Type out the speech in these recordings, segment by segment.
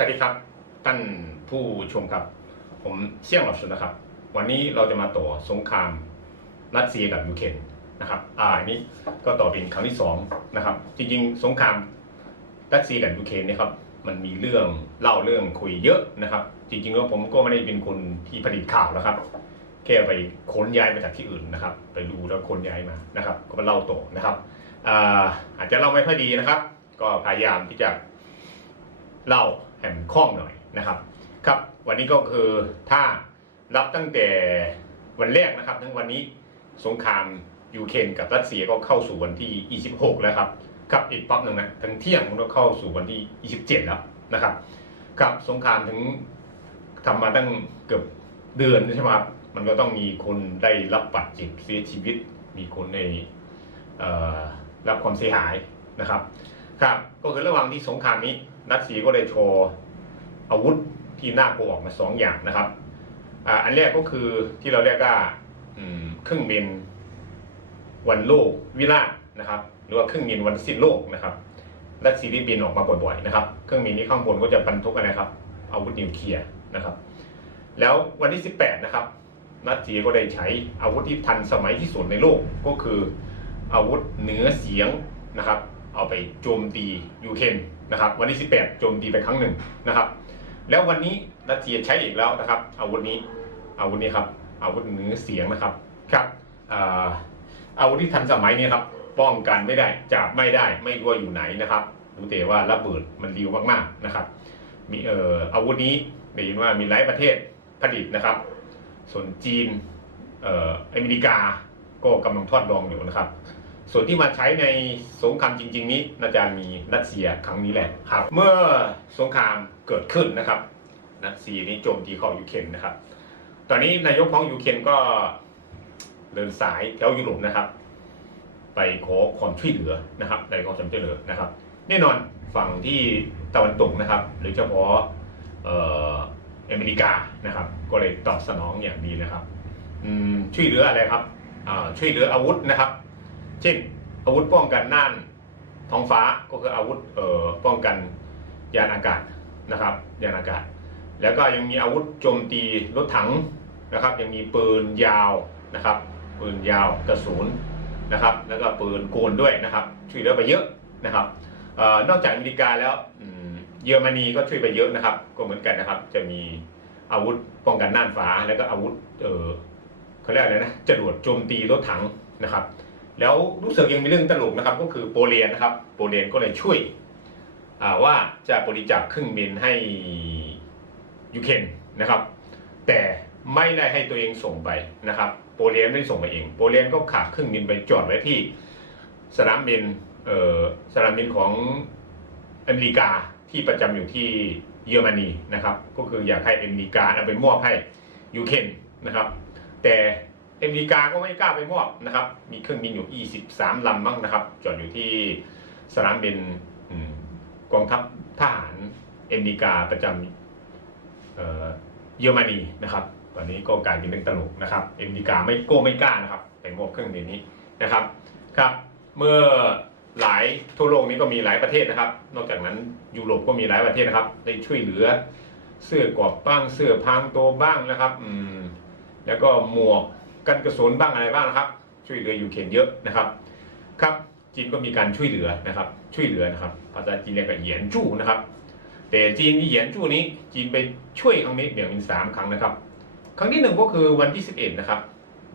สวัสดีครับท่านผู้ชมครับ ผมเชี่ยงหลอดสุดนะครับ วันนี้เราจะมาต่อสงครามรัสเซียกับยูเครนนะครับอ่าอันนี้ก็ต่อเป็นครั้งที่สองนะครับ จริงๆ สงครามรัสเซียกับยูเครนเนี่ยครับมันมีเรื่องเล่าเรื่องคุยเยอะนะครับ จริงๆแล้วผมก็ไม่ได้เป็นคนที่ผลิตข่าวแล้วครับ แค่ไปขนย้ายมาจากที่อื่นนะครับ ไปดูแล้วขนย้ายมานะครับ ก็มาเล่าต่อนะครับอ่าอาจจะเล่าไม่ค่อยดีนะครับ ก็พยายามที่จะเล่า แห่มคล่องหน่อยนะครับ ครับวันนี้ก็คือถ้ารับตั้งแต่วันแรกนะครับ ทั้งวันนี้สงครามยูเครนกับรัสเซียก็เข้าสู่วันที่ 26 แล้วครับครับอีกปั๊บหนึ่งนะทั้งเที่ยงมันก็เข้าสู่วันที่ 27 แล้วนะครับครับสงครามถึงทำมาตั้งเกือบเดือนใช่ไหมครับมันก็ต้องมีคนได้รับบาดเจ็บเสียชีวิต มีคนในเอ่อรับความเสียหายนะครับ ครับ ก็คือระหว่างที่สงครามนี้ รัสเซีก็ได้โชว์อาวุธที่น่ากลัวออกมาสองอย่างนะครับอ่าอันแรกก็คือที่เราเรียกว่าเครื่องบินวันโลกวิราชนะครับหรือว่าเครื่องบินวันสิ้นโลกนะครับรัสเซียที่บินออกมาบ่อยๆนะครับ เครื่องบินนี้ข้างบนก็จะบรรทุกอะไรครับอาวุธนิวเคลียร์นะครับ แล้ววันที่ 18 นะครับรัสเซีก็ได้ใช้อาวุธที่ทันสมัยที่สุดในโลกก็คืออาวุธเหนือเสียงนะครับ เอาไปโจมตียูเครนนะครับ วันที่ 18 โจมตีไปครั้งหนึ่งนะครับ แล้ววันนี้รัสเซียใช้อีกแล้วนะครับอาวุธนี้อาวุธนี้ครับอาวุธเนื้อเสียงนะครับครับอาวุธที่ทันสมัยนี้ครับป้องกันไม่ได้จับไม่ได้ไม่รู้ว่าอยู่ไหนนะครับรู้แต่ว่าระเบิดมันร็วมากๆนะครับ มีเอ่ออาวุธนี้ได้ยินว่ามีหลายประเทศผลิตนะครับ ส่วนจีนเอ่ออเมริกาก็กำลังทอดลองอยู่นะครับ ส่วนที่มาใช้ในสงครามจริง ๆ นี้น่าจะมีรัสเซียครั้งนี้แหละครับ เมื่อสงครามเกิดขึ้นนะครับรัสเซียนี้โจมตีเข้ายูเครนนะครับ ตอนนี้นายกของยูเครนก็เดินสายแถวยุโรปนะครับ ไปขอความช่วยเหลือนะครับในความช่วยเหลือนะครับ แน่นอนฝั่งที่ตะวันตกนะครับ หรือเฉพาะเอ่ออเมริกานะครับ ก็เลยตอบสนองอย่างดีนะครับช่วยเหลืออะไรครับช่วยเหลืออาวุธนะครับ เช่น อาวุธป้องกันน่านท้องฟ้าก็คืออาวุธเอ่อป้องกันยานอากาศนะครับ ยานอากาศ แล้วก็ยังมีอาวุธโจมตีรถถังนะครับ ยังมีปืนยาวนะครับ ปืนยาวกระสุนนะครับ แล้วก็ปืนโกนด้วยนะครับ ช่วยเหลือไปเยอะนะครับออนอกจากอเมริกาแล้วอืมเยอรมนีก็ช่วยไปเยอะนะครับ ก็เหมือนกันนะครับ จะมีอาวุธป้องกันน่านฟ้า แล้วก็อาวุธเออเขาเรียกอะไรนะจรวดโจมตีรถถังนะครับ แล้วรู้สึกยังมีเรื่องตลกนะครับ ก็คือโปแลนด์นะครับ โปแลนด์ก็เลยช่วยว่าจะบริจาคเครื่องบินให้ยูเครนนะครับ แต่ไม่ได้ให้ตัวเองส่งไปนะครับ โปแลนด์ไม่ได้ส่งไปเอง โปแลนด์ก็ขาดเครื่องบินไปจอดไว้ที่สนามบินสนามบินของอเมริกาที่ประจำอยู่ที่เยอรมนีนะครับ ก็คืออยากให้อเมริกาเอาไปมอบให้ยูเครนนะครับ แต่ อเมริกาก็ไม่กล้าไปมอบนะครับ มีเครื่องบินอยู่ 23 ลำบ้างนะครับ จอดอยู่ที่สนามบินกองทัพทหารเอเมริกาประจำเยอรมนีนะครับ ตอนนี้ก็กลายเป็นเรื่องตลกนะครับเอเมริกาไม่โก้ไม่กล้านะครับไปมอบเครื่องบินนี้นะครับครับ เมื่อหลายทั่วโลกนี้ก็มีหลายประเทศนะครับ นอกจากนั้นยุโรปก็มีหลายประเทศนะครับได้ช่วยเหลือเสื้อกอบบ้างเสื้อพางตัวบ้างนะครับอืมแล้วก็หมวก กันกระสนบ้างอะไรบ้างนะครับ ช่วยเหลือยูเครนเยอะนะครับ ครับจีนก็มีการช่วยเหลือนะครับ ช่วยเหลือนะครับ ภาษาจีนเรียกว่าเหยียนจู้นะครับ แต่จีนเหยียนจู้นี้จีนไปช่วยครั้งนี้เบี่ยงเป็นสามครั้งนะครับ ครั้งที่หนึ่งก็คือวันที่11นะครับ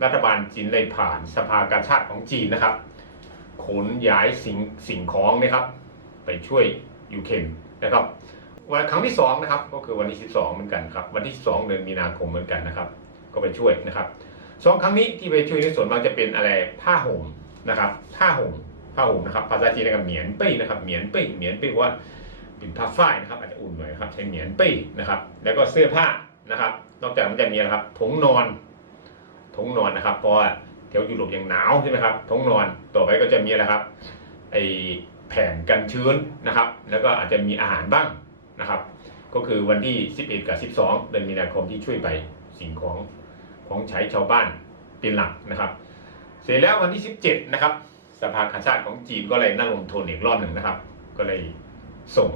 รัฐบาลจีนได้ผ่านสภากาชาติของจีนนะครับ ขนย้ายสิ่งสิ่งของนะครับ ไปช่วยยูเครนนะครับวันครั้งที่สองนะครับ ก็คือวันที่12เหมือนกันครับ วันที่2เดือนมีนาคมเหมือนกันนะครับ ก็ไปช่วยนะครับ สองครั้งนี้ที่ไปช่วยในส่วนมากจะเป็นอะไรผ้าห่มนะครับผ้าห่มผ้าห่มนะครับภาษาจีนเรียกว่าเหมียนเป้ยนะครับเหมียนเป้ยเหมียนเป้ยว่าเป็นผ้าฝ้ายนะครับอาจจะอุ่นหน่อยครับใช้เหมียนเป้ยนะครับ แล้วก็เสื้อผ้านะครับ นอกจากนั้นจะมีนะครับถุงนอนถุงนอนนะครับเพราะแถวยุโรปยังหนาวใช่ไหมครับถุงนอนต่อไปก็จะมีอะครับไอแผ่นกันชื้นนะครับ แล้วก็อาจจะมีอาหารบ้างนะครับ ก็คือวันที่ 11 กับ 12 เดือนมีนาคมที่ช่วยไปสิ่งของ ของใช้ชาวบ้านเป็นหลักนะครับ เสร็จแล้ววันที่ 17 นะครับ สภากาชาติของจีนก็เลยนั่งลงทุนอีกรอบหนึ่งนะครับ ก็เลยส่ง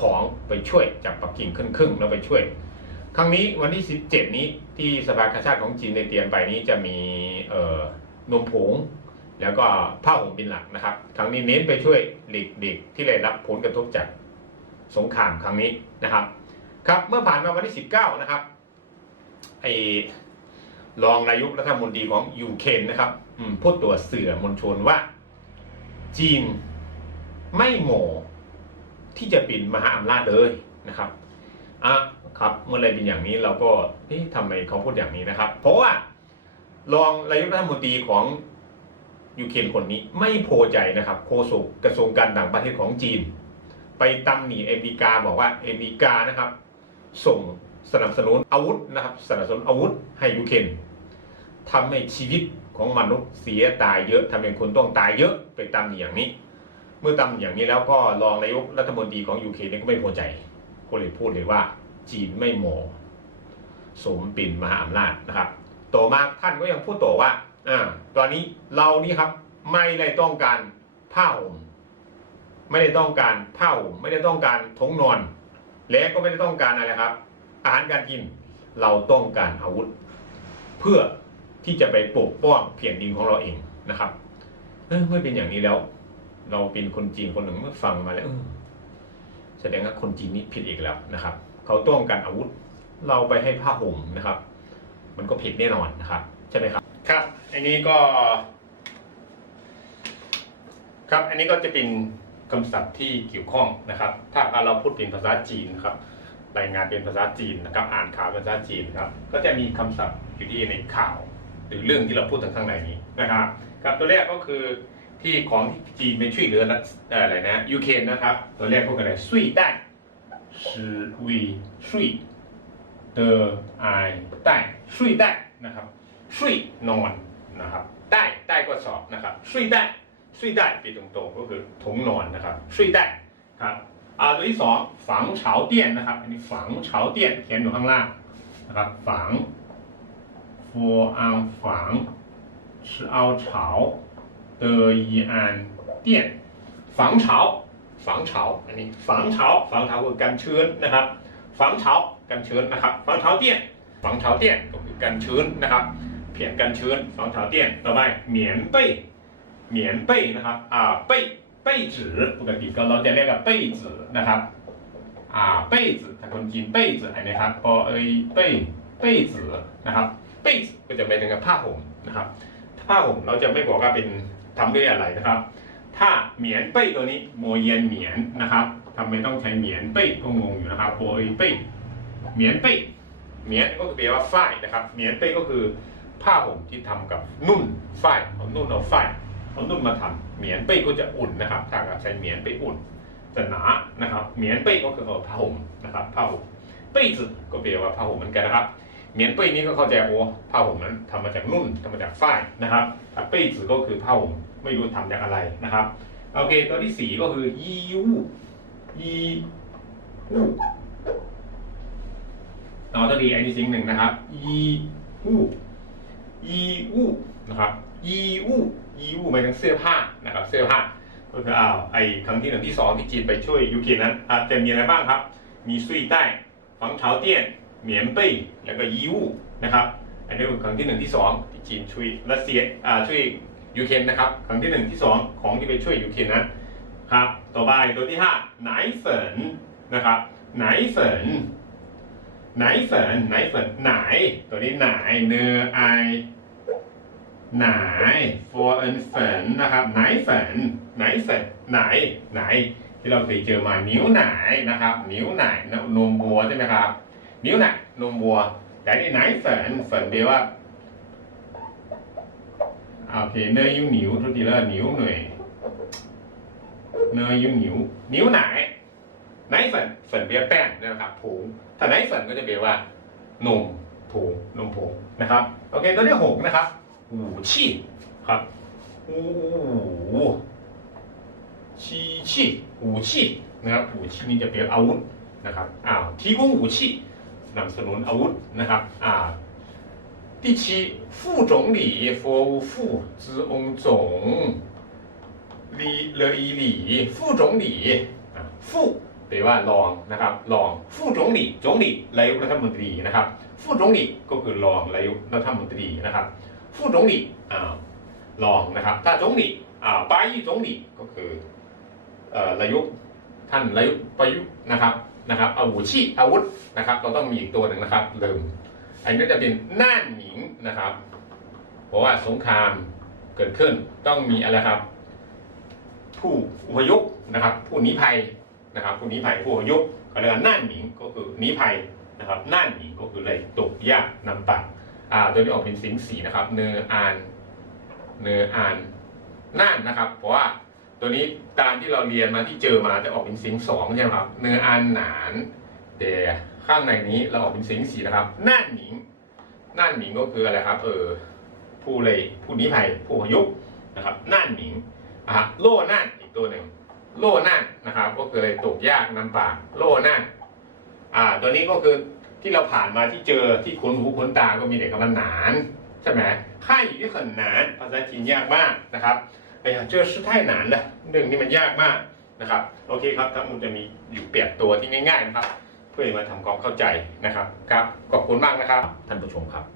ของไปช่วยจากปักกิ่งครึ่งๆแล้วไปช่วย ครั้งนี้วันที่ 17 นี้ที่สภากาชาติของจีนได้เตรียมไปนี้จะมีเนมผงแล้วก็ผ้าห่มบินหลักนะครับครั้งนี้เน้นไปช่วยเด็กๆที่ได้รับผลกระทบจากสงครามครั้งนี้นะครับ ครับเมื่อผ่านมาวันที่ 19 นะครับไอ รองนายกรัฐมนตรีของยูเครนนะครับพูดตัวเสือมวลชนว่า จีนไม่เหมที่จะเป็นมหาอำนาจเลยนะครับอะครับ เมื่อไรเป็นอย่างนี้เราก็เอ๊ะทำไมเขาพูดอย่างนี้นะครับ เพราะว่ารองนายกรัฐมนตรีของยูเครนคนนี้ไม่พอใจนะครับโฆษกกระทรวงการต่างประเทศของจีน ไปตำหนิอเมริกาบอกว่าอเมริกานะครับ ส่งสนับสนุนอาวุธนะครับ สนับสนุนอาวุธให้ยูเครน ทำให้ชีวิตของมนุษย์เสียตายเยอะทำให้คนต้องตายเยอะไปตำหนิอย่างนี้ เมื่อตำหนิอย่างนี้แล้วก็รองนายกรัฐมนตรีของยูเครนก็ไม่พอใจก็เลยพูดเลยว่า จีนไม่เหมอสมเป็นมหาอำนาจนะครับ ต่อมาท่านก็ยังพูดต่อว่าอ่าตอนนี้เรานี่ครับไม่ได้ต้องการผ้าห่มไม่ได้ต้องการผ้าห่มไม่ได้ต้องการทงนอน และก็ไม่ได้ต้องการอะไรครับ อาหารการกิน เราต้องการอาวุธ เพื่อ ที่จะไปปกป้องเพียงดินของเราเองนะครับเมื่อเป็นอย่างนี้แล้ว เราเป็นคนจีนคนหนึ่งเมื่อฟังมาแล้วแสดงว่าคนจีนนี่ผิดอีกแล้วนะครับ เขาต้องการอาวุธเราไปให้ผ้าห่มนะครับ มันก็ผิดแน่นอนนะครับ ใช่ไหมครับ ครับ อันนี้ก็ ครับ อันนี้ก็จะเป็นคำศัพท์ที่เกี่ยวข้องนะครับ ถ้าเราพูดเป็นภาษาจีนนะครับ รายงานเป็นภาษาจีนนะครับ อ่านข่าวเป็นภาษาจีนครับ ก็จะมีคำศัพท์อยู่ที่ในข่าว หรือเรื่องที่เราพูดถึงข้างในนี้นะครับครับตัวแรกก็คือที่ของจีนไปช่วยเหลืออะไรนะยูเครนนะครับ ตัวแรกพูดกันเลยสุ่ยได้สืวีซุยเดอไอได้ซุยได้นะครับซุยนอนนะครับได้ได้ก็สอบนะครับซุยได้ซุยได้ไปตรงๆก็คือถุงนอนนะครับซุยได้ครับอ่าตัวที่สองฝังเฉาเตียนนะครับ อันนี้ฝังเฉาเตียนเขียนอยู่ข้างล่างนะครับฝัง ฟัวอังฝังชื่อเอาเฉาเตยอันเตี้ยนฝังเฉาฝังเฉาอันนี้ฝังเฉาฝังเฉาคือกันชื้นนะครับฝังเฉากันชื้นนะครับฝังเฉาเตี้ยฝังเฉาเตี้ยก็คือกันชื้นนะครับ เพียนกันชื้นฝังเฉาเตี้ยต่อไปเหมียนเป้เหมียนเป้นะครับอ่าเป้เป้จือปกติก็เราจะเรียกว่าเป้จือนะครับอ่าเป้จือถ้าคนจีนเป้ยจืออันนี้ครับพอเอ้ยเป้ยเป้ยจือนะครับ ป้ยจือก็จะหมายถึงกับผ้าห่มนะครับผ้าห่มเราจะไม่บอกว่าเป็นทำด้วยอะไรนะครับ ถ้าเหมียนเป้ยตัวนี้โมเยนเหมียนนะครับทำไมต้องใช้เหมียนเป้ยก็งงอยู่นะครับโบเอยเป้ยเหมียนเป้ยเหมียนก็แปลว่าฝ้ายนะครับเหมียนเป้ยก็คือผ้าห่มที่ทำกับนุ่นฝ้ายเอานุ่นเอาฝ้ายเอานุ่นมาทำเหมียนเป้ยก็จะอุ่นนะครับ ถ้าเราใช้เหมียนเป้ยอุ่นจะหนานะครับเหมียนเป้ยก็คือผ้าห่มนะครับผ้าห่มเป้ยก็แปลว่าผ้าห่มเหมือนกันนะครับ เหมียนเป้ยนี้ก็เข้าใจโอ้ผ้าห่มนั้นทำมาจากนุ่นทำมาจากฝ้ายนะครับแต่เป้ยจือก็คือผ้าห่มไม่รู้ทำจากอะไรนะครับโอเคตัวที่สี่ก็คือยีวูยีวูเอาตัวดีอันนี้สิ่งหนึ่งนะครับยีวูยีวูนะครับยีวูยีวูหมายถึงเสื้อผ้านะครับเสื้อผ้าก็คืออ้าวไอ้ครั้งที่หนึ่งที่สองที่จีนไปช่วยยูเครนนั้นจะมีอะไรบ้างครับ มีซุยใต้ฝังเฉาเตี้ยน เหมียนเป้ยแล้วก็ยีวูนะครับอันนี้คือครั้งที่หนึ่งที่สองที่จีนช่วยรัสเซียอ่าช่วยยูเครนนะครับครั้งที่หนึ่งที่สองของที่ไปช่วยยูเครนนะครับต่อไปตัวที่ห้าไหนเฟินนะครับไหนเฟินไหนเฟินไหนเฟินไหนตัวนี้ไหนเนอไอไหน for n เฟินนะครับไหนเฟินไหนเฟินไหนไหน ที่เราเคยเจอมานิ้วไหนนะครับ นิ้วไหนนมวัวใช่ไหมครับ นิ้วไหนนมวัว แต่นี่ไหนเฟินเฟินแปลว่าโอเคเนยยุ่งหนิวทุกทีล้วหนิวหน่อยเนยยุ่งหนิวนิ้วไหนไหนฝันฝันเบียร์แป้งนะครับผงถ้าไหนฝันก็จะเบียว่านมผงนมผงนะครับโอเคตัวที่หกนะครับหูชี่ครับหูชีชีหูชี่นะครับหูชี่นี่จะเป็นอาวุธนะครับอ้าวทีกุ้งหูชี่ นำสนุนอาวุธนะครับอ่า 第七，副总理佛无副之翁总理了一理，副总理啊，副 แปลว่ารองนะครับรองผู้จงหลีจงหลีนายกรัฐมนตรีนะครับผู้จงหลีก็คือรองนายกรัฐมนตรีนะครับผู้จงหลีอ่ารองนะครับ ถ้าจงหลีอ่าไปจงหลีก็คือเอ่อนายกท่านนายกประยุทธ์นะครับ นะครับอาวุธชีอาวุธนะครับ เราต้องมีอีกตัวหนึ่งนะครับเริ่มอันนี้จะเป็นน่านหนิงนะครับ เพราะว่าสงครามเกิดขึ้นต้องมีอะไรครับ ผู้อพยพนะครับ ผู้หนีภัยนะครับ ผู้หนีภัยผู้อพยพเขาเรียกว่าน่านหนิงก็คือหนีภัยนะครับน่านหนิงก็คือเลยตกยากนำปักอ่าตัวนี้ออกเป็นสิงสีนะครับ เนออาน เนออานน่านนะครับ เพราะว่า ตัวนี้ตามที่เราเรียนมาที่เจอมาจะออกเป็นสิงสองใช่ไหมครับเนื้ออานหนานเดข้างในนี้เราออกเป็นสิงสีนะครับน่านหนิงน่านหนิงก็คืออะไรครับ เออผู้เลยผู้นีภัยผู้พยพนะครับน่านหนิงอะโล่น่านอีกตัวหนึ่งโล่น่านนะครับ ก็คือเลยตกยากน้ำปากโล่น่านอ่า ตัวนี้ก็คือที่เราผ่านมาที่เจอที่คุ้นหูคุ้นตาก็มีแต่คำว่าหนานใช่ไหมค่ายอยู่ที่ขนหนานภาษาจีนยากมากนะครับ ไอ้เจอชื่อไทยหนานเลยเรื่องนี้มันยากมากนะครับ โอเคครับทั้งหมดจะมีอยู่เปรียบตัวที่ง่ายๆนะครับ เพื่อมาทำความเข้าใจนะครับ ครับ ขอบคุณมากนะครับ ท่านผู้ชมครับ